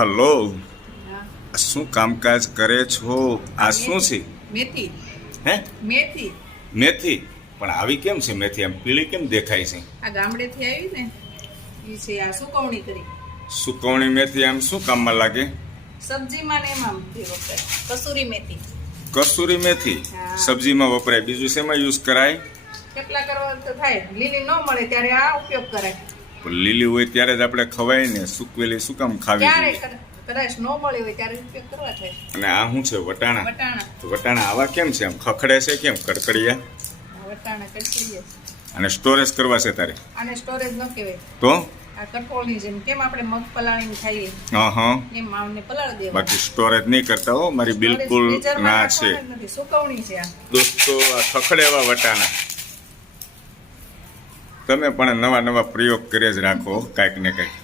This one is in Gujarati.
હલો, હા. શું કામકાજ કરે છો? આ શું છે? મેથી હે? મેથી મેથી? પણ આવી કેમ છે મેથી? આમ પીળી કેમ દેખાય છે? આ ગામડેથી આવી ને ઈ છે. આ સુકવણી કરી સુકવણી મેથી આમ શું કામમાં લાગે? સબ્જીમાં ને એમાં વપરાય. કસૂરી મેથી કસૂરી મેથી હા. સબ્જીમાં વપરાય. બીજું શેમાં યુઝ કરાય? કેટલા કરવા તો થાય. લીલી ન મળે ત્યારે આ ઉપયોગ કરાય. પણ લીલી હોય ત્યારે જ આપણે ખવાય ને, સૂકવેલી શું કામ ખાવી ક્યારે જોઈએ? કદાચ ન મળી હોય ત્યારે ઉપયોગ કરવા થાય. અને આ શું છે? વટાણા. વટાણા તો વટાણા આવા કેમ છે? આમ ખખડે છે કેમ? કડકડિયા? વટાણા કચડીએ. અને સ્ટોરેજ કરવા છે તારે? આને સ્ટોરેજ ન કહેવાય. તો આ કઠોળની જેમ કેમ આપણે મગ પલાળીને ખાઈએ હા, એમ માવને પલાળી દેવા. બાકી સ્ટોરેજ નહીં કરતા હો, મારી બિલકુલ ના છે. સુકવણી છે આ. દોસ્તો, આ ખખડે એવા વટાણા. તમે પણ નવા નવા પ્રયોગ કરે જ રાખો કાંઈક ને કાંઈક.